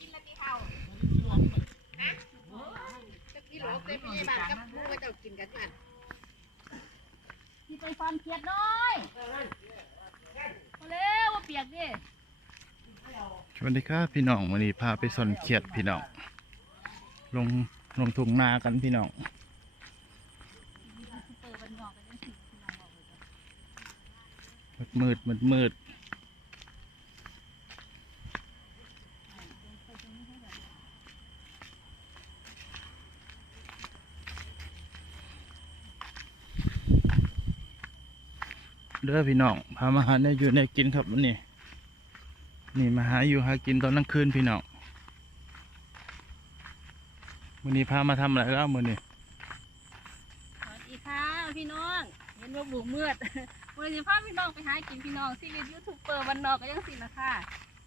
กินละตีเท่าฮะจะกินหลอกเต็มที่บ้านกับผู้ก็จะกินกันมันที่ไปฟันเขียดน้อยมาเร็วมาเปียกดิสวัสดีครับพี่น้องวันนี้พาไปสอนเขียดพี่น้อง ลงลงทุ่งนากันพี่น้อง เปิดบันงอกไปยังสิพี่น้องบอกเลย มืดมืดมืดเด้อพี่น้องพามาหาเนี่ยอยู่ในกินครับวันนี้นี่มาหาอยู่หากินตอนกลางคืนพี่น้องวันนี้พามาทำอะไรแล้วมือนี่สวัสดีค่ะพี่น้องเห็นว่าบุกมืดวันนี้พาพี่น้องไปหากินพี่น้องซีรีส์ยูทูบเบอร์วันนอกก็ยังสินะคะ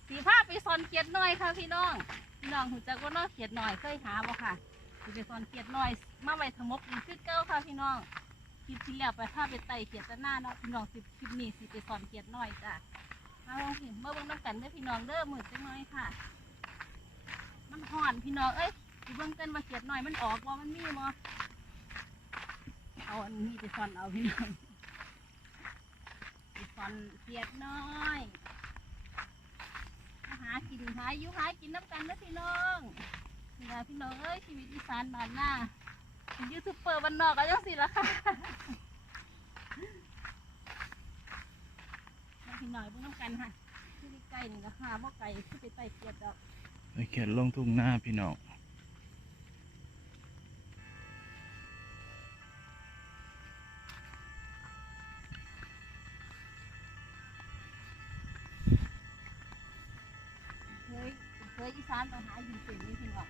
สีภาไปซอนเขียดหน้อยค่ะพี่น้อง พี่น้องหูจักว่านอกเขียดหน้อยเคยหาบ่ค่ะสิไปซอนเขียดหน้อย มาไว้ทงมกอีกคือเก้าค่ะพี่น้องคลิปที่แล้วไปพาไปไต่เขียดตะหน้าเนาะพี่น้องสิคลิปนี้สิไปซอนเขียดหน้อยจ้ะมาลองสิเมื่อบิ่งน้ำกันเด้อพี่น้องเด้อมืดจังน้อยค่ะ มันห่อนพี่น้องเอ้ยสิเบิ่งต้นมาเขียดหน้อยมันออกว่ามันมีบ่เอาอันนี้ไปซอนเอาพี่น้องไปซอนเขียดน้อยหากินหายู่หากินน้ำกันเด้อพี่น้องนี่ละพี่น้องเอ้ยชีวิตอีสานบ้านหน้ายูทูบเบอร์บ้านนอกก็ยังสิละค่ะพี่น้อยเบิ่งน้ำกันค่ะที่ไก่นี่ก็หาบ่ไก่ที่ไปไต่เกียดดอกไอเขียดลงทุ่งหน้าพี่น้อง เคยอีสานต้องหากินเป็นนี่พี่น้อง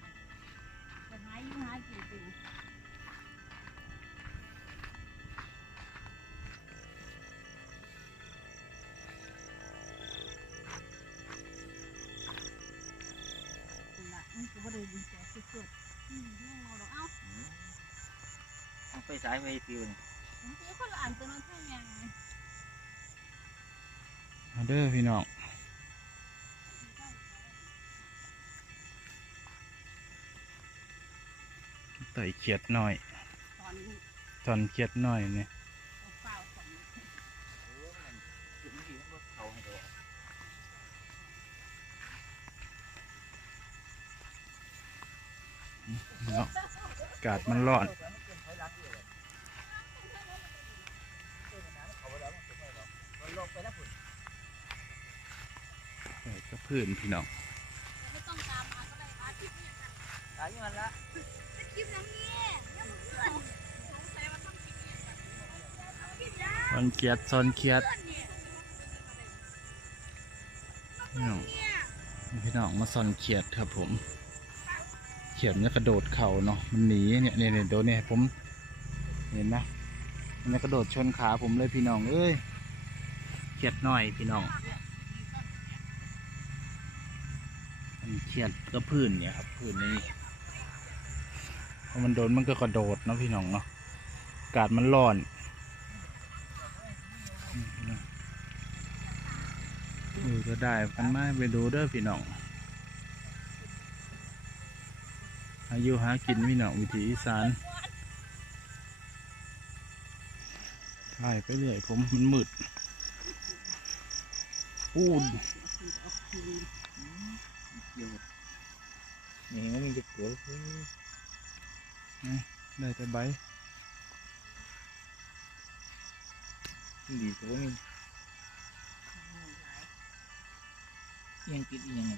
ต้องหาอยู่หากินเป็นมันก็บ่ได้ดีใจสุดๆอืมแม่งเอาดอกเอ้าเอาไปสายไปปิวนี่ผมซื้อคนละอันตัวนั้นเท่ายัง เอาเด้อพี่น้อง ไต่เขียดหน่อยตอนนี้ตอนเขียดหน่อยเนี่ยเอาเปล่าของจุดนี้มันเขาให้ดูเนาะอากาศมันร้อนเปิดกระพื้นพี่น้องไม่ต้องตามมาก็ได้มาที่นี่กันตายมันละ เป็นคลิปอนเพื่อนสงสัยว่าต้องคลิปนี้กันคลิปยาตอนเขียดตอนเขียดพี่น้องพี่น้องมาซอนเขียดครับผม เขียดมันจะกระโดดเข่าเนาะมันหนีเนี่ยเนี่ยเนี่ยโดนเนี่ยผมเห็นนะมันกระโดดชนขาผมเลยพี่น้องเอ้ยเขียดหน่อยพี่น้องมันเขียดก็พื้นเนี่ยครับพื้นนี้ มันโดนมันก็กระโดดเนาะพี่น้องเนาะอากาศมันร้อนอืองเออก็ได้กันมาไปดูเด้อพี่น้องอายุหากินพี่น้องวิถีอีสานถ่ายไปเรื่อยผมมันมืดปูนนี่มันจะเกิด ได้แต่ใบดีกว่ามียังติดอีกยังไง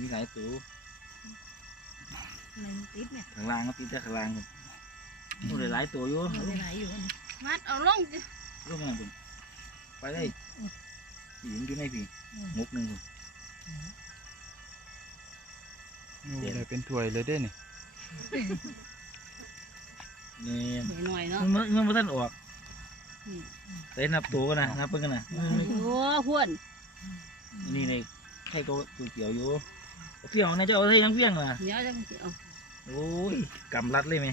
มีหลายตัวอะไรมันติดเนี่ยข้างล่างก็ติดแต่ นอยู่มัดเอาลงดิลูกมันผมไปเลยผีมันอยู่ในผีงกหนึ่งผมโอ้ได้เป็นถ้วยเลยเด้นี่นี่หน่อยเนาะมันมันมันท่านออกแต่นับตัวกันนะนับเพิ่งกันนะโอ้หุ่นนี่ในไข่ก็ตัวเขียวอยู่เสี่ยวในเจ้าเอาให้ทั้งเพียงมาเดี๋ยวจะเอาโอ้ยกำรัดเลยไหม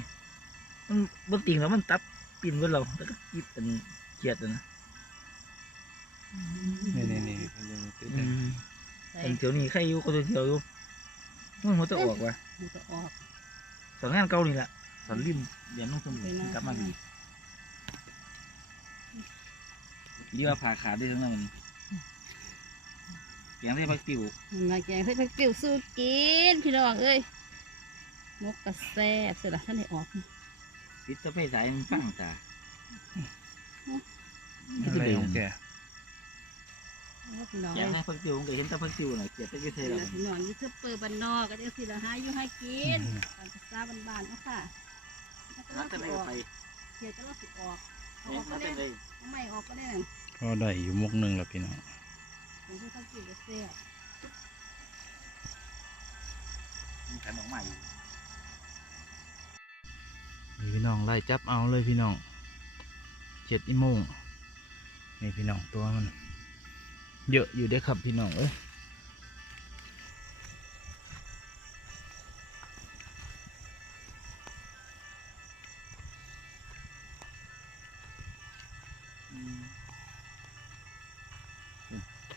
มันบนติ่งแล้วมันตับปิ่นก็เราแล้วก็กิดเป็นเกียดนะนี่นี่นี่มันยังติดอืเลยมใส่อันเขียวนี่ใครอยู่ก็ตัวเขียวอยู่ นู่นมันจะออกว่ะมันจะออกสอนงานเก่านี่แหละสอนริมเรียนน้องสมุนกลับมาดีดีว่าผ่าขาดได้ทั้งนั้นมันเกียงได้พักติวมาแกงเพื่อนปิวสู้กินพี่น้องเอ้ยมกกระแซบเสร็จแล้วท่านได้ออกติดตะไฟสายมันฟังตาอะไรของแก พี่น้องแกงให้พักติวผมก็เห็นแตะพักติวน่ะเกียดแตะกี้เทเอ้แล้ยวพี่น้องยูทูบเปิดบ้านนอกก็จะสิละหาอยู่ให้กินตามภาษาบ้านๆเนาะค่ะแล้วก็รัเรากกันสิได้อก็อกไปเดี๋ยวจะเราสิออกเอาเห็อนอกก็รักได้กันได้ไม่ออกก็ได้ก็ได้อยู่มุกหนึ่งแล้วพี่น้องผมก็ต้องกินกระแซ่บมันขันออกมาอยู่นี่พี่น้องไล่จับเอาเลยพี่น้องเจ็ดอีโมงนี่พี่น้องตัวมัน เยอะอยู่เด้อครับพี่น้องเอ้ย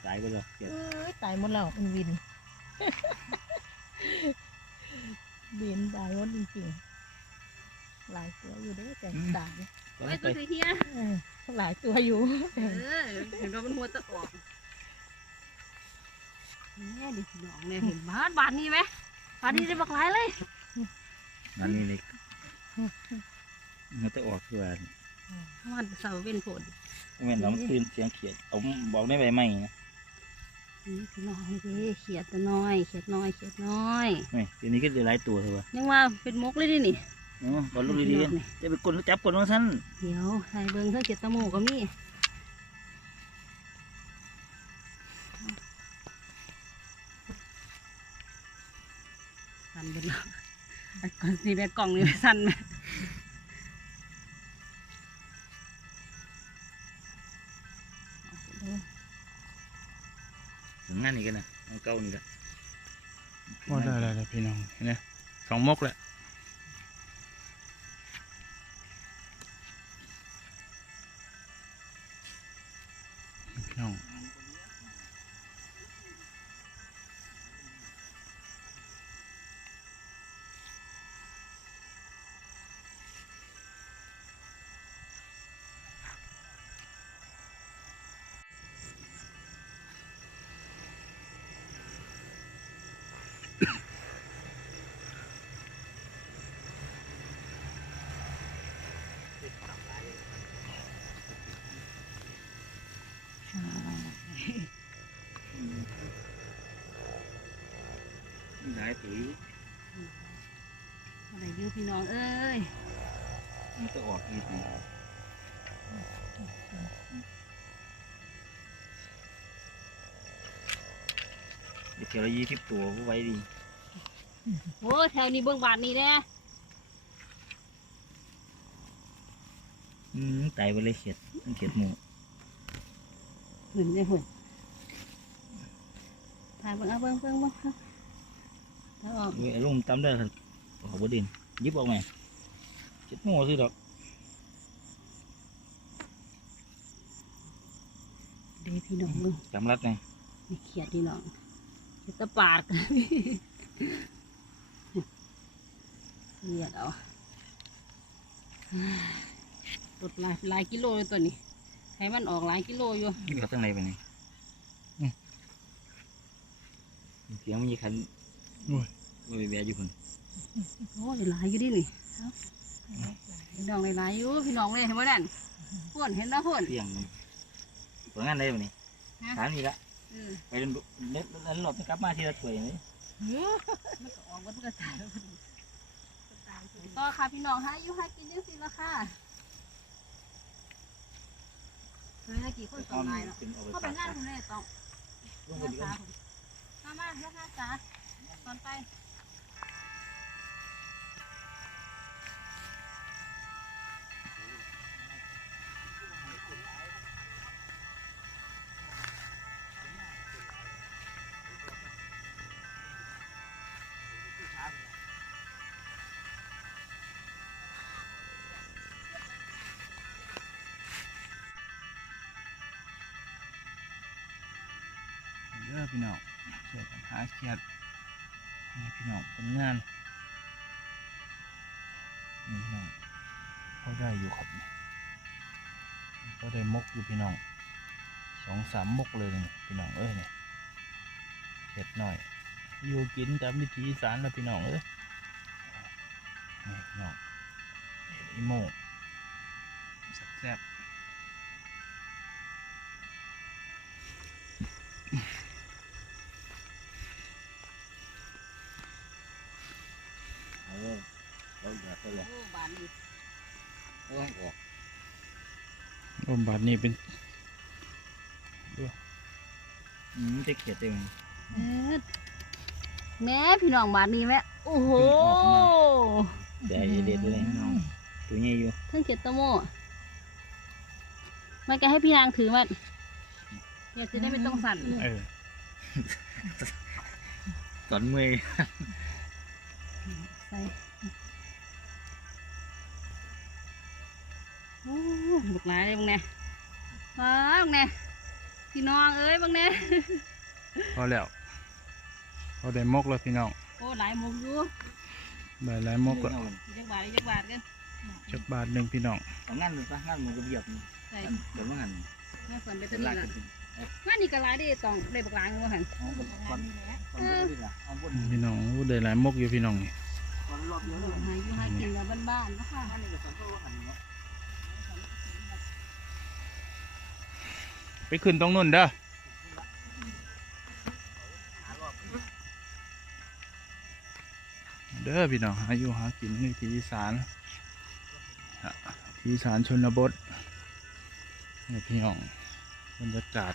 สายไปเลยเกียดเอ้ยตายหมดแล้วมันวิน วินตายหมดจริงๆ หลายตัวอยู่เด้อแต่ตายก็ไอ้ไปตัวเฮียเออหลายตัวอยู่ เออเห็นว่ามันหัวตะออก แม่ดิพี่น้องเนี่ยเห็นบ้านบ้านนี้ไหมบ้านนี้ได้บักหลายเลยนั่นนี่เลยมันจะออกคือว่าบ้านเสาเป็นผลแม่นเรามันตื่นเสียงเขียดเอาบอกได้ใบไม้นะนี่พี่น้องเด้เขียดตัวน้อย เขียดน้อย เขียดน้อยนี่ทีนี้ก็ได้หลายตัวเถอะวะยังว่าเป็นมกเลยดินี่อ๋อบอลลูกดีๆจะไปกดจับกดน้องสั้นเดี๋ยวใส่เบิ้งเครื่องเขียดตะโมก็มี นสีแม่กล่องนี่ไม่สั่นไหมถึงงานนี้กันนะเอาเก่านี่ละว่าได้ได้ได้พี่น้องเห็นไหมสองมกแหละพี่น้อง หลายตัวอะไรอยู่พี่น้องเอ้ยมันจะออกอีกทีเดี๋ยวละยี่สิบตัวก็ไว้ดีโอ้แถวนี้เบื้องบานนี่แน่อืมตายไปเลยเขียดมันเขียดหมูเห็นได้หุ่นถ่ายเบื้องเอาเบื้องเบื้องเบื้อง ครับถ้าออกเว้ยลุงตำได้ครับขอบดินยิบออกไหมเขียดหมูสิดอกเด้พี่น้องเบื้องจำรัดไงนี่เขียดพี่น้องเขียดตะปาดเลียดเอาตดหลายหลายกิโลเลยตัวนี้ให้มันออกหลายกิโลอยู่นี่เขาตั้งไหนไปนี่อืมเสียงมันยี่คัน โอ้ยโอ้ยแบอยู่คนโอ้ยหลายอยู่ดินี่เอาพี่น้องหลายๆอยู่พี่น้องเลยเห็นไหมนั่นพ่นเห็นนะพ่นเสียงมันผลงานได้ปะนี่ฮะฐานนี่ละเออไปเล่นเล่นเล่นหลบกลับมาทีละถ้วยนี่มันก็ออกมันก็ตายต่อค่ะพี่น้องฮะอยู่ให้กินยังสิละค่ะเคยให้กี่คนสองนายเนาะเป็นเอาไปเข้าไปฝากงานคุณเลยต้องลงงาไปนดีกสาว่าผมมามาเฮ็ดงานจ้า ตอนไปเด้อพี่น้องเขียดหาเขียด นี่พี่น้องผลงานนี่พี่น้องเขาได้อยู่ครับนี่เขาได้มกอยู่พี่น้องสองสามมกเลยนี่พี่น้องเอ้ยนี่เห็ดหน่อย อยู่กินตามวิถีอีสารแล้วพี่น้องเอ้ยนี่พี่น้องเห็ดอีโม่แซ่บ มบาทนี้เป็นอืมจะเขียดเองเอิ้นแม่พี่น้องบานนี้แม่โอ้โหเดี๋ยวจะเด็ดเลยน้องตัวใหญ่อยู่เพิ่งเก็บตะโม่ไม่แกให้พี่นางถือมันอยากจะได้ไม่ต้องสั่นเออตอนเมื่อยใส่ บุกหลายเลยบังแน่ว้าบังแน่พี่น้องเอ้ยบังแน่พอแล้วพอได้มกแล้วพี่น้องโอ้หลายมกอยู่ได้หลายมกแล้วจักบาทกจักบาทกันจักบาทหนึ่งพี่น้องเอางั้นเลยปะงั้นมันก็เบียบเดี๋ยวมันหันแม่ฝนไปเป็ตัวนนี้ลากละขึ้นงานนี้ก็หลายเดิตองได้บักหลายงูหันเอาบนก่อนพี่น้องได้หลายมกอยู่พี่น้องนี่ก่อนรอบเดียวเลยหาอยู่หากินแบบบ้านๆนะคะ อันนี้ก็สองตัวหันเนาะ ไปขึ้นตรงนู้นเด้อเด้อพี่น้องหาอยู่หากินในที่อีสานที่อีสานชนบทนี่พี่น้องบรรยากาศ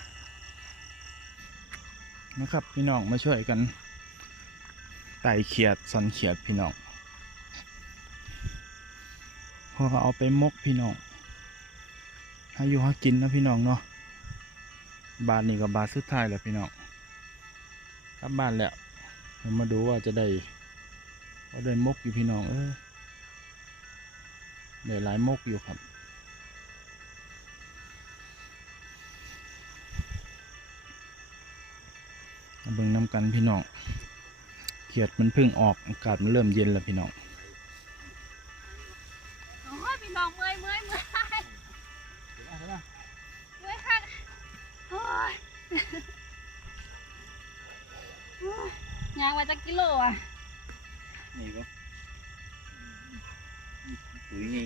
นะครับ พี่น้องมาช่วยกันไต่เขียดสันเขียดพี่น้องพอเอาไปมกพี่น้องหาอยู่หากินนะพี่น้องเนาะ บาทนี้กับบาทสุดท้ายแล้วพี่น้องกลับบ้านแล้วเรามาดูว่าจะได้ว่าได้มกอยู่พี่น้องเออได้หลายมกอยู่ครับ เบิ่งน้ำกันพี่น้องเขียดมันเพิ่งออกอากาศมันเริ่มเย็นแล้วพี่น้อง ยโอ้ยยางไว้จักกิโลอะนี่ก็ปุ๋ยไง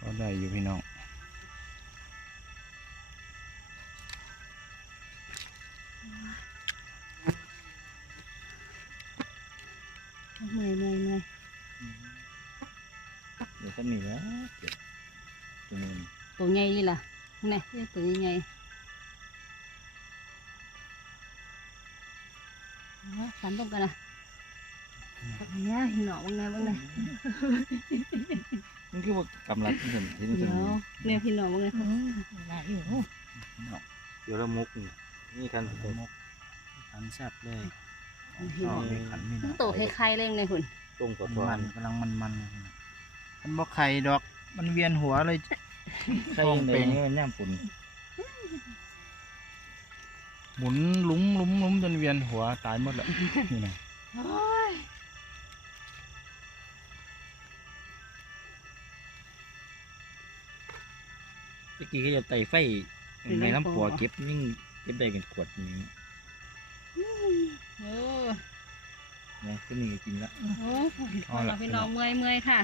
ก็ได้อยู่พี่น้องเมื่อยเมื่อยเมื่อยเดี๋ยวก็มีแล้วเก็บตัวนึงตัวใหญ่นี่ล่ะนี่เรียกตัวใหญ่ เนี่ยพี่น้องว่าไงว่าไงมันคือว่ากำลังที่เห็นที่มันเดี๋เป็ยนวเนี่ยพี่น้องว่าไงเดี๋ยวเรามุกนี่นี่คันได้มกขันแซ่บเลยพี่น้องได้ขันพี่น้องตัวคล้ายๆเลยในหุ่นตรงกับมันตัวมันกำลังมันมันมันบอกไข่ดอก มันเวียนหัวเลยใครยังไงนี่มันย่ำปุ่นหมุนหลุ้มหลุ้มหลุ้มจนเวียนหัวตายหมดแล้วนี่นะะกี้ก็จะไต่ไฟในน้ำปัวเก็บยิ่งเก็บได้เป็นขวดนี้โอ้นะก็นี่ก็กินละโหพอเราพี่น้องเมื่อยเมื่อยค่ะ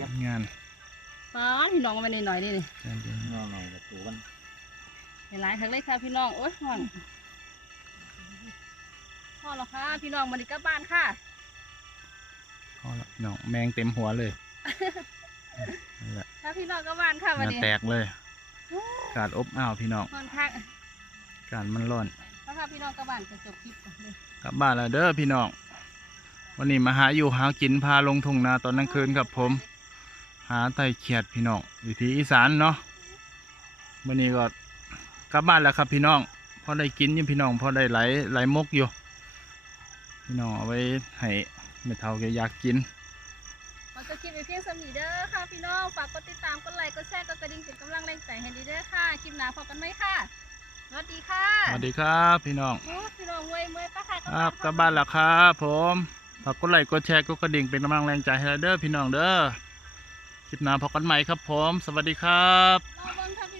ยับงานป้อนพี่น้องมาหน่อยๆนี่นี่จานเดียวนอนหน่อยกับตัวมันหลายทั้งเลยค่ะพี่น้องโอ๊ยห่อนพ่อแล้วค่ะพี่น้องมาดีกลับบ้านค่ะพอละพี่น้องแมงเต็มหัวเลยนั่นแหละ ถ้าพี่น้องกลับบ้านค่ะเหวันงื่อนี้แตกเลยอากาศอบอ้าวพี่น้องห่อนคักอากาศมันร้อนถ้าค่ะพี่น้องกลับบ้านจะจบคลิปก่อนเลยกลับบ้านแล้วเด้อพี่น้อง วันนี้มาหาอยู่หากินพาลงทุ่งนาตอนกลางคืนครับผม หาไต่เขียดพี่น้องวิถีอีสานเนาะวันนี้ก็กลับบ้านแล้วครับพี่น้องพอได้กินอยู่พี่น้องพอได้ไหลไหลมกอยู่ พี่น้องเอาไว้ให้เมเท่าแกอยากกินขอ จบคลิปไปเพียงสมีเด้อค่ะพี่น้อง ฝากกดติดตามกดไลค์กดแชร์กดกระดิ่งเป็นกำลังแรงใจให้ดีเด้อค่ะ คลิปหน้าพบกันไหมค่ะสวัสดีค่ะสวัสดีครับพี่น้องโอ้พี่น้องเมื่อยเมื่อยปะค่ะครับกลับบ้านแล้วครับผมฝากกดไลค์กดแชร์กดกระดิ่งเป็นกำลังแรงใจให้เด้อพี่น้องเด้อคลิปหน้าพบกันใหม่ครับผม สวัสดีครับเราเบิ่งทะเบ